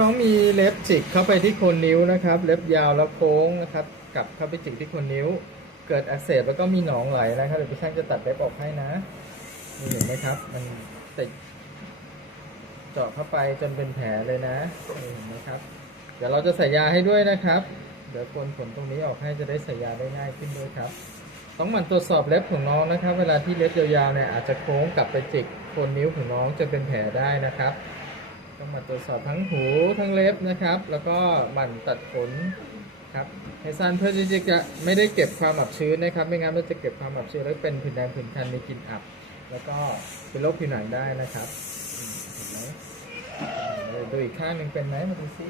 น้องมีเล็บจิกเข้าไปที่โคนนิ้วนะครับ เล็บยาวแล้วโค้งนะครับกลับเข้าไปจิกที่โคนนิ้ว เกิดอักเสบแล้วก็มีหนองไหลนะครับเดี๋ยวพี่ช่างจะตัดเล็บออกให้นะนี่เห็นไหมครับ มันติดเจาะเข้าไปจนเป็นแผลเลยนะนี่เห็นไหมครับ เดี๋ยวเราจะใส่ยาให้ด้วยนะครับ เดี๋ยวคนผลตรงนี้ออกให้จะได้ใส่ยาได้ง่ายขึ้นด้วยครับ ต้องหมั่นตรวจสอบเล็บของน้องนะครับ เวลาที่เล็บยาวๆเนี่ยอาจจะโค้งกลับไปจิกโคนนิ้วของน้องจะเป็นแผลได้นะครับ ต้องมั่นตรวจสอบทั้งหูทั้งเล็บนะครับ แล้วก็หมั่นตัดขนครับให้สั้นเพื่อที่จะไม่ได้เก็บความอับชื้นนะครับ ไม่งั้นมันจะเก็บความอับชื้นแล้วเป็นผื่นแดงผื่นคันมีกลิ่นอับ แล้วก็เป็นโรคผิวหนังได้นะครับเห็นไหมเดี๋ยวดูอีกข้างหนึ่งเป็นไหมมาดูซิ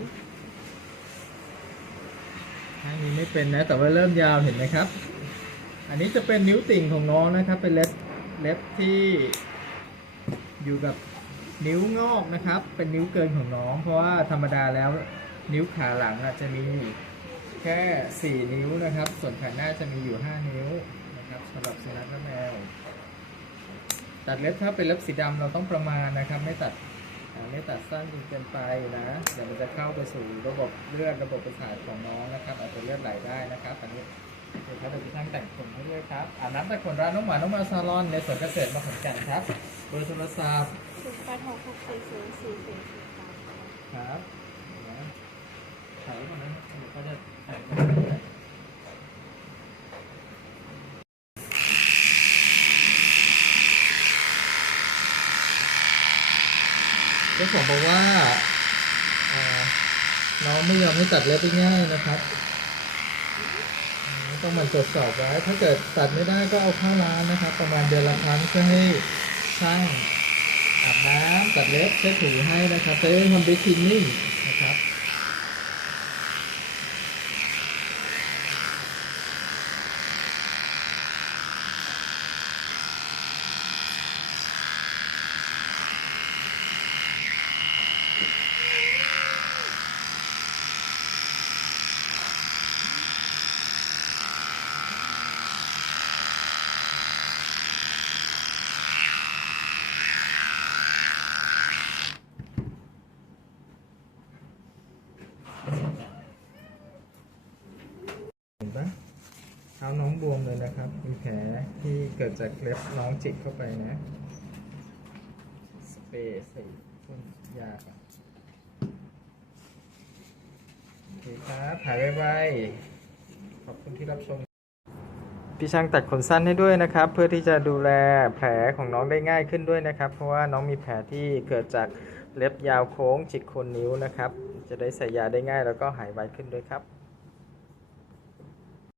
ข้างนี้ไม่เป็นนะแต่ว่าเริ่มยาวเห็นไหมครับ อันนี้จะเป็นนิ้วติ่งของน้องนะครับ เป็นเล็บเล็บที่อยู่กับ นิ้วงอกนะครับ เป็นนิ้วเกินของน้อง เพราะว่าธรรมดาแล้วนิ้วขาหลังอาจจะมีอยู่แค่ 4 นิ้วนะครับ ส่วนขาหน้าจะมีอยู่ 5 นิ้วนะครับสำหรับสุนัขและแมว ตัดเล็บถ้าเป็นเล็บสีดำเราต้องประมาณนะครับ ไม่ตัดไม่ตัดสั้นจนเกินไปนะเดี๋ยวมันจะเข้าไปสู่ระบบเลือดระบบประสาทของน้องนะครับ อาจจะเลือดไหลได้นะครับอันนี้ เดี๋ยวเขาจะไปช่างแต่งขนให้ด้วยครับอาบน้ำแต่งขนร้านน้องหมาน้องแมวซาลอนในสวนเกษตรมาขอนแก่นครับเบอร์โทรศัพท์ศูนย์แปดหกหกสี่ศูนย์สี่สี่สี่สามครับเดี๋ยวถ่ายไว้ก่อนนะเดี๋ยวเขาจะถ่าย เจ้าของบอกว่าเอ่อน้องไม่ยอมให้ตัดเล็บง่ายๆนะครับอืม ต้องหมันตรวจสอบไว้ ถ้าเกิดตัดไม่ได้ก็เอาเข้าร้านนะครับ ประมาณเดือนละครั้งเพื่อให้ช่างอาบน้ำตัดเล็บเช็ดถูให้นะครับจะได้ทำบิ๊กคลีนนิ่ง นะเห็นปะเท้าน้องบวมเลยนะครับ มีแผลที่เกิดจากเล็บน้องจิกเข้าไปนะ สเปรย์ใส่พ่นยาก่อนโอเคครับถ่ายไวๆขอบคุณที่รับชม พี่ช่างตัดขนสั้นให้ด้วยนะครับ เพื่อที่จะดูแลแผลของน้องได้ง่ายขึ้นด้วยนะครับ เพราะว่าน้องมีแผลที่เกิดจากเล็บยาวโค้งจิกโคนนิ้วนะครับ จะได้ใส่ยาได้ง่ายแล้วก็หายไวขึ้นด้วยครับ